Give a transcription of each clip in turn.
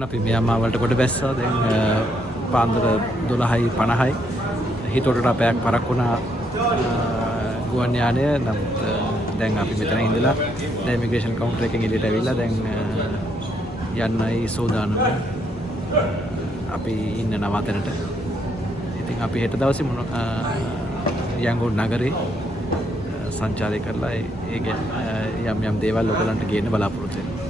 ඔන්න අපි මියන්මාර් වලට කොට බැස්සා. දැන් පාන්දර 12:50යි. හිතොටට අපයක් පරක් වුණා ගුවන් යානය. නමුත් දැන් අපි මෙතන ඉඳලා දැන් ඉමිග්‍රේෂන් කවුන්ටර් එකෙන් එළියට ඇවිල්ලා දැන් යන්නයි සූදානම. අපි ඉන්න නවතනට. ඉතින් අපි හෙට දවසේ යංගුන් නගරේ සංචාරය කරලා ඒ යම් දේවල් ඔයගලන්ට ගේන්න බලාපොරොත්තු වෙනවා.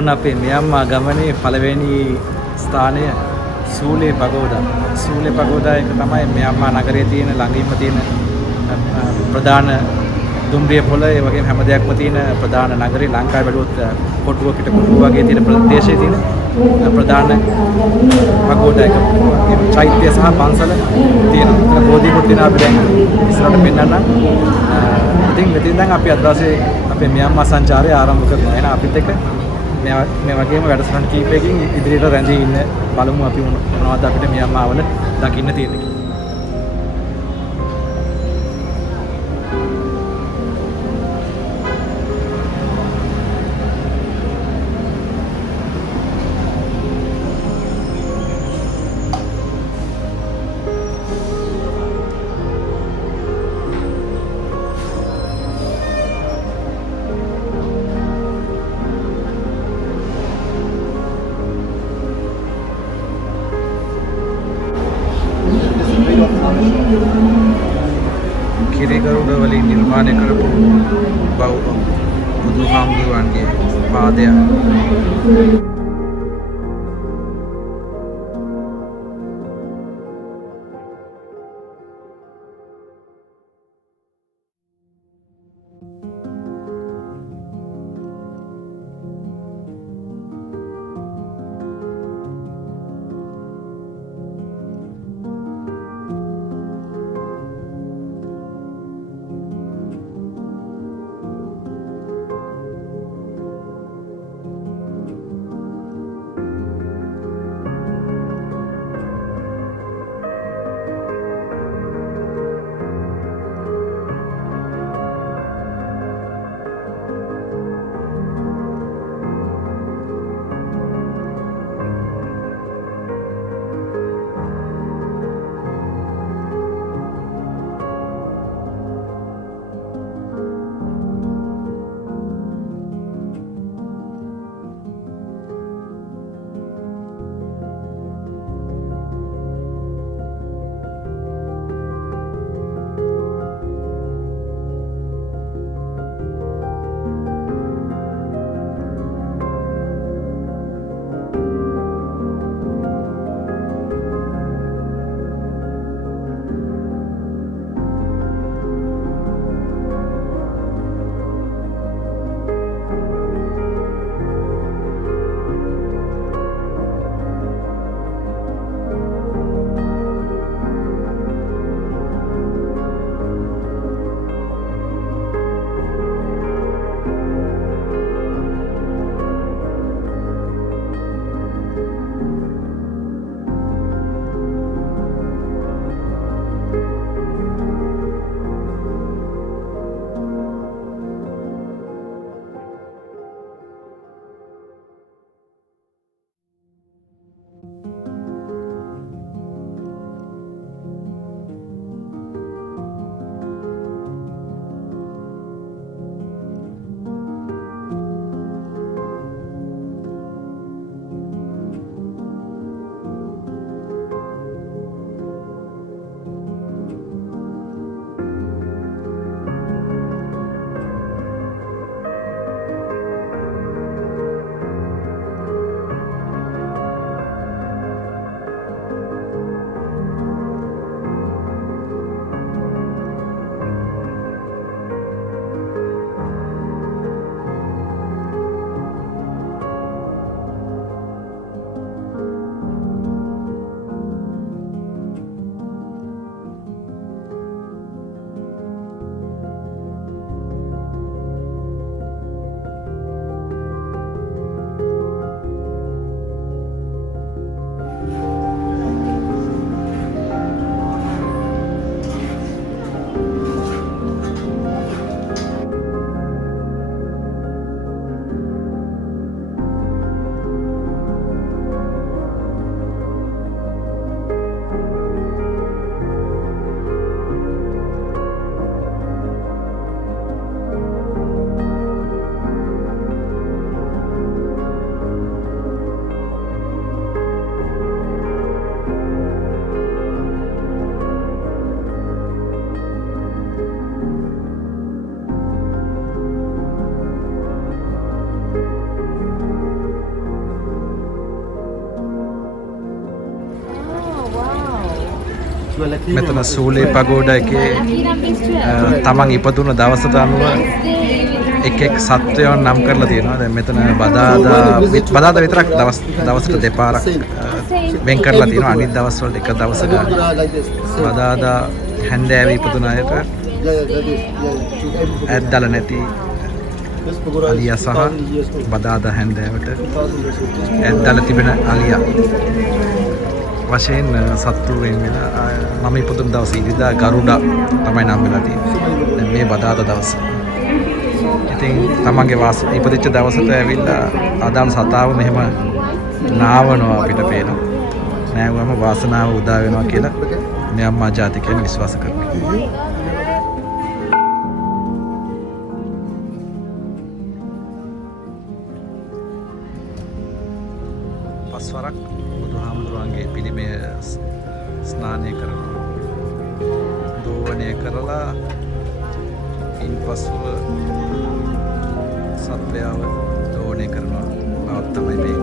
ඔන්න අපේ මියන්මාර් ගමනේ පළවෙනි ස්ථානය සූලේ පගෝඩා. සූලේ පගෝඩා එක තමයි මියන්මාර් නගරයේ තියෙන ළඟින්ම තියෙන ප්‍රධාන දුම්රිය පොළ, ඒ වගේම හැම දෙයක්ම තියෙන ප්‍රධාන නගරේ. ලංකාවේ බැලුවොත් කොටුවකට කොටුව වගේ තියෙන ප්‍රදේශයේ තියෙන ප්‍රධාන පගෝඩා එක. චෛත්‍ය සහ පන්සල තියෙනවා. බෝධිපුත් තියෙනවා. අපි දැන් ඉස්සරහට පෙන්නන්නම්. ඉතින් මෙතෙන් දැන් අපි අද දවසේ අපේ මියන්මාර් සංචාරය ආරම්භ කරනවා. එහෙනම් අපිත් එක්ක මේ වගේම වැඩසටහන් කීපයකින් ඉදිරියට රැඳී ඉන්න බලමු අපි මොනවද අපිට මියන්මාර් වල දකින්න තියෙන්නේ. කිරිගරුඩ වලින් නිර්මාණය කරපු බුදුහාමුදුරුවන්ගේ පාදයක්. මෙතන සූලේ පගෝඩා එකේ තමන් ඉපදුන දවසට අනුව එක් සත්වයන් නම් කරලා තියෙනවා. දැන් මෙතන බදාදා විතරක් දවසට දෙපාරක් වෙන් කරලා තියෙනවා. අනිත් දවස් වලට එක දවසක බදාදා හැන්දෑවේ ඉපදුන අයට ඇද්දල නැති අලියා සහ බදාදා හැන්දෑවට ඇද්දල තිබෙන අලියා වශයෙන් සත්තු වෙන් වෙලා මම ඉපදුන දවසේ ඉරිදා ගරුඩා තමයි නම් වෙලා තියෙන්නේ. දැන් මේ බදාදා දවස. ඉතින් තමන්ගේ ඉපදිච්ච දවසට ඇවිල්ලා අදාළ සතාව මෙහෙම නාවනවා අපිට පේනවා. නෑවුවම වාසනාව උදා වෙනවා කියලා මියන්මා ජාතිකයන් විශ්වාස කරනවා. පස්වරක් බුදුහාමුදුරුවන්ගේ පිළිමය ස්නානය කරනවා. දෝවනය කරලා ඉන්පසුව සත්වයාව දෝවනය කරනවා. බවක් තමයි මේ.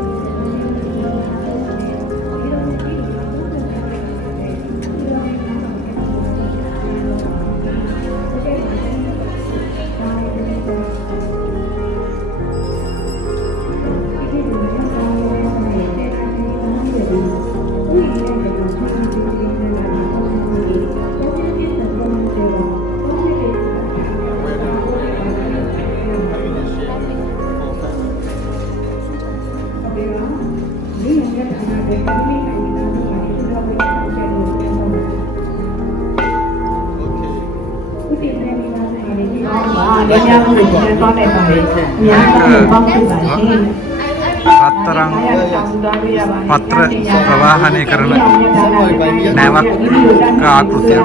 රත්තරන් පත්‍ර ප්‍රවාහනය කරන නැවක් ආකෘතිය.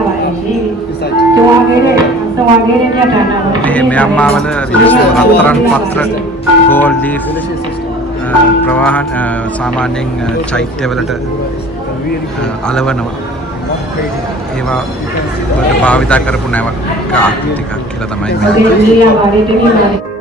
මේ මියන්මාවල රත්තරන් පත්‍ර ගෝල්ඩ් ලීෆ් ප්‍රවාහන සාමාන්‍යයෙන් චෛත්‍යවලට අලවනවා. ඒවා වලට භාවිතා කරපු නැවක් ආකෘතිකක් කියලා තමයි මේ.